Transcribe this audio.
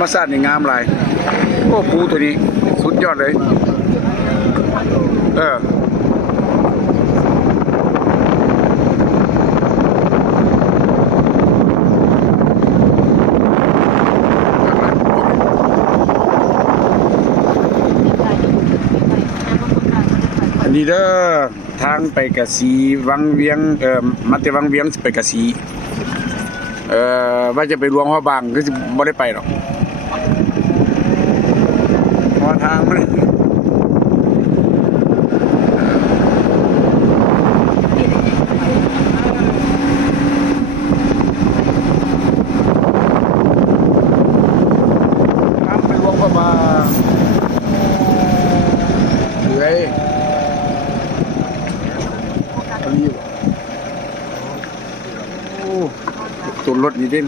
รมชาตินี่งามหลายโอ้ปูตัวนี้สุดยอดเลยอันนี้เด้อทางไปกะสีวังเวียงมาแต่วังเวียงไปกะสีว่าจะไปหลวงพระบางก็จะไม่ได้ไปหรอกเพราะทางมันทางไปหลวงพระบางเหนื่อยตุนรถนี่ดิน